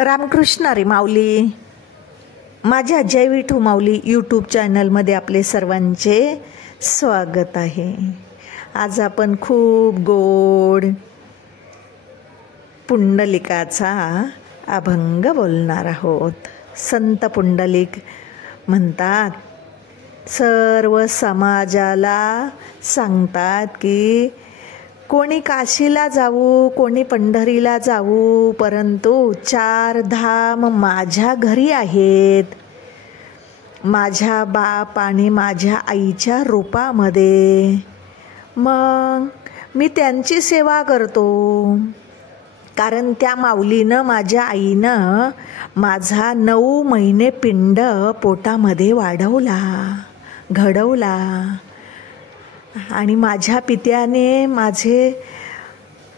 रामकृष्ण रे माऊली. माझ्या जय विठू माऊली यूट्यूब चॅनलमध्ये आपले सर्वांचे स्वागत आहे. आज आपण खूप गोड पुंडलिकाचा अभंग बोलणार आहोत. संत पुंडलिक म्हणतात, सर्व समाजाला सांगतात की कोणी काशीला जाऊ, कोणी पंढरीला जाऊ, परंतु 4 धाम माझ्या घरी आहेत. माझ्या बाप आणि माझ्या आईच्या रूपामध्ये. मग मी त्यांची सेवा करतो, कारण त्या माऊलीनं, माझ्या आईनं माझा 9 महिने पिंड पोटामध्ये वाढवला, घडवला. आणि माझ्या पित्याने माझे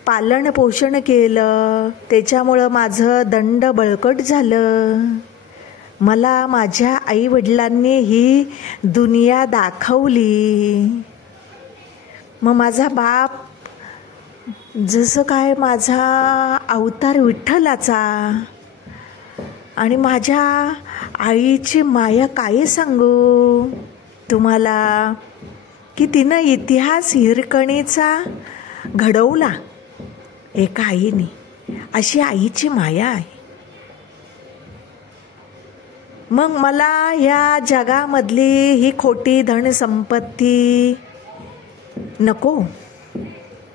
पालन पोषण केलं, त्याच्यामुळं माझं दंड बळकट झालं. मला माझ्या आईवडिलांनी ही दुनिया दाखवली. मग माझा बाप जसं काय माझा अवतार विठ्ठलाचा, आणि माझ्या आईची माया काय सांगू तुम्हाला, की तिनं इतिहास हिरकणीचा घडवला एका आईने. अशी आईची माया आहे. मग मला ह्या जगामधली ही खोटी धनसंपत्ती नको.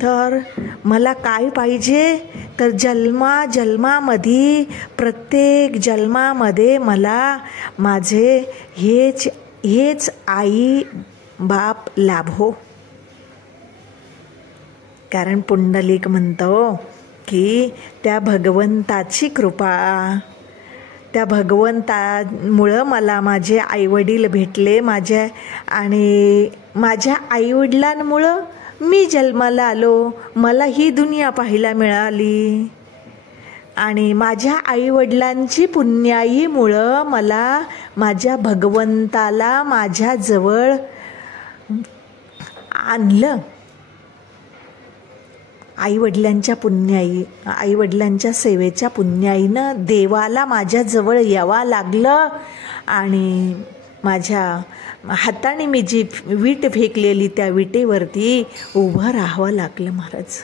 तर मला काय पाहिजे, तर जन्मामध्ये, प्रत्येक जन्मामध्ये मला माझे हेच आई बाप लाभो. कारण पुंडलिक म्हणतो की त्या भगवंताची कृपा, त्या भगवंतामुळं मला माझे आईवडील भेटले. आणि माझ्या आईवडिलांमुळं मी जन्माला आलो, मला ही दुनिया पाहायला मिळाली. आणि माझ्या आईवडिलांची पुण्याईमुळं मला माझ्या भगवंताला माझ्या जवळ आणलं. आईवडिलांच्या पुण्याई, आईवडिलांच्या सेवेच्या पुण्याईनं देवाला माझ्या जवळ यावं लागलं. आणि माझ्या हाताने मी जी वीट फेकलेली त्या विटेवरती उभं राहावं लागलं. महाराज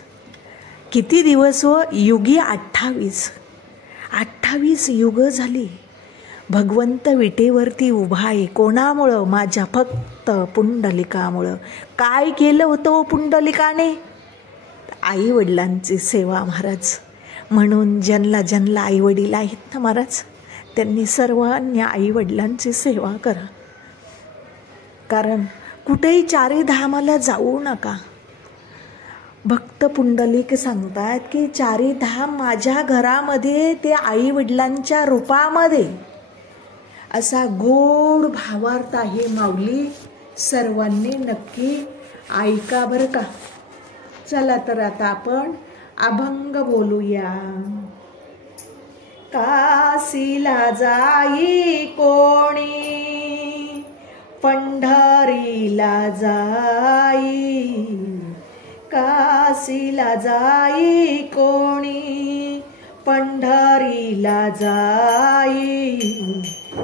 किती दिवस हो, युगी 28 युग झाली. भगवंत विटेवरती उभा आहे. कोणामुळं? माझ्या फक्त पुंडलिकामुळं. काय केलं होतं पुंडलिकाने? आई वडिलांची सेवा महाराज. म्हणून ज्यांना आई वडील आहेत ना महाराज, त्यांनी सर्वांनी आई वडिलांची सेवा करा. कारण कुठेही 4 धामाला जाऊ नका. भक्त पुंडलिक सांगतात की 4 धाम माझ्या घरामध्ये, ते आई वडिलांच्या रूपामध्ये. असा गोड भावार्थ आहे माऊली. सर्वांनी नक्की ऐका बरं का. चला तर आता आपण अभंग बोलूया. काशीला जाई कोणी, पंढरीला जाई. काशीला जाई कोणी, पंढरीला जाई.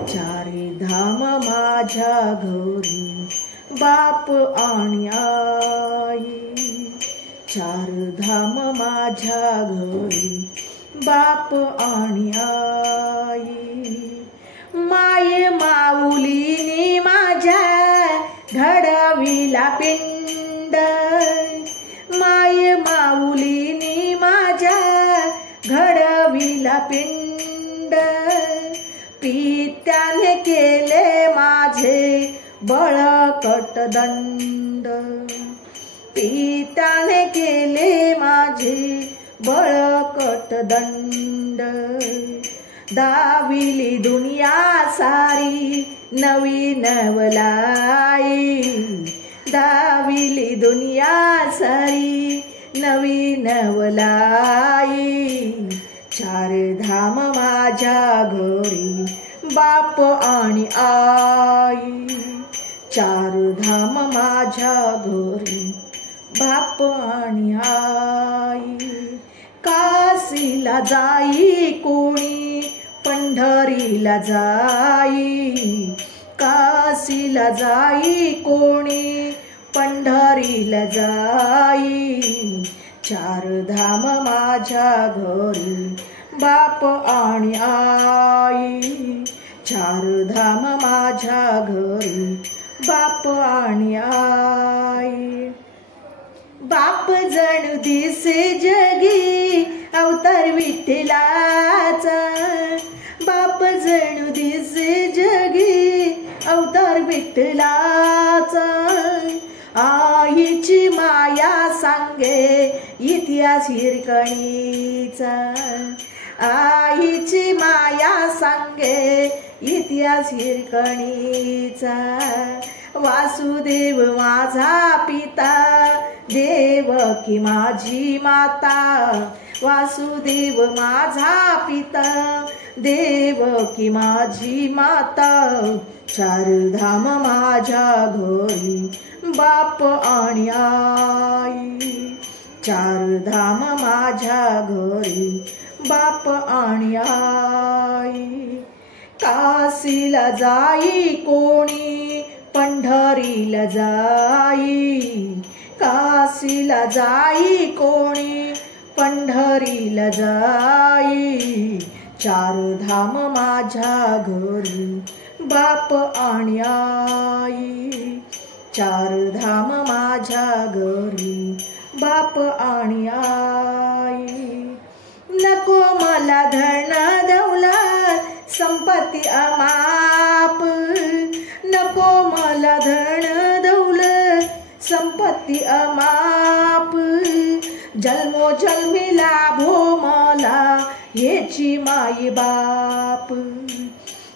4 धाम माझ्या घरी, बाप आणि आई. 4 धाम माझ्या घरी, बाप आणि आई. माये माऊलीनी माझ्या घडविला पिंड. माये माऊलीनी माझ्या घडविला पिंड. पित्याने केले माझे बळकट दंड. पित्याने केले माझे बळकट दंड. दाविली दुनिया सारी नवी नवलाई. दाविली दुनिया सारी नवी नवलाई. 4 धाम माझ्या घरी, बाप आणि आई. 4 धाम माझ्या घरी, बाप आणि आई. काशीला जाई कोणी, पंढरीला जाई, काशीला जाई कोणी, पंढरीला जाई, चार धाम माझ्या घरी, बाप आणि आई, चार धाम माझ्या घरी, बाप आणि आई. बाप जणू दिसे जगी अवतार विठ्ठलाचा, बाप जणू दिसे जगी अवतार विठ्ठलाचा. आईची माया सांगे इतिहास हिरकणीचा, आईची माया सांगे इतिहास हिरकणीचा. वासुदेव माझा पिता, देवकी माझी माता, वासुदेव माझा पिता, देवकी माझी माता. चार धाम माझ्या घरी, बाप आणि आई, चार धाम माझ्या घरी, बाप आणि आई. काशीला जाई कोणी, पंढरीला जाई, काशीला जाई कोणी, पंढरीला जाई, चार धाम माझ्या घरी, बाप आणि आई, चार धाम माझ्या घरी, बाप आणि आई. नको मला धन दौलत संपत्ती अमाप, नको मला धन दौलत संपत्ती अमाप. जन्मोजन्मी लाभो मला याची माई बाप,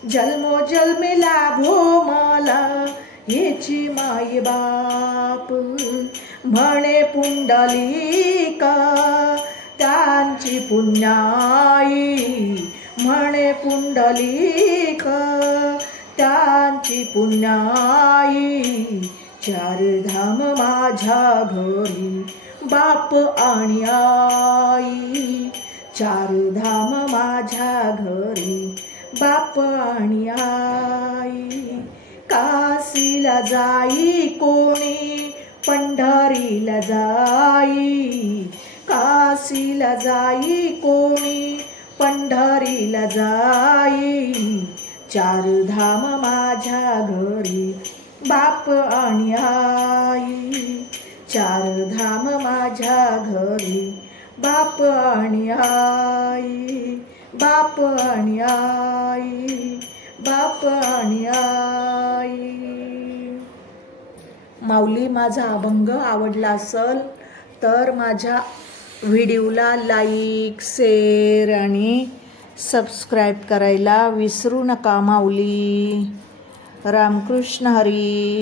जन्मोजन्मी लाभो मला याची माई बाप. म्हणे पुंडलिक त्यांची पुण्याई, म्हणे पुंडलिक त्यांची पुण्याई. चार धाम माझ्या घरी, बाप आणि आई, चार धाम माझ्या घरी, बाप आणि आई. काशीला जाई कोणी, पंढरीला जाई, काशीला जाई कोणी, पंढरीला जाई, चार धाम माझ्या घरी, बाप आणि आई, चार धाम माझ्या घरी, बाप आणि आई, बाप आणि आई, बाप आणि आई. माऊली, माझा अभंग आवडला असेल तर माझ्या व्हिडिओला लाईक, शेअर आणि सबस्क्राईब करायला विसरू नका माऊली. रामकृष्ण हरी.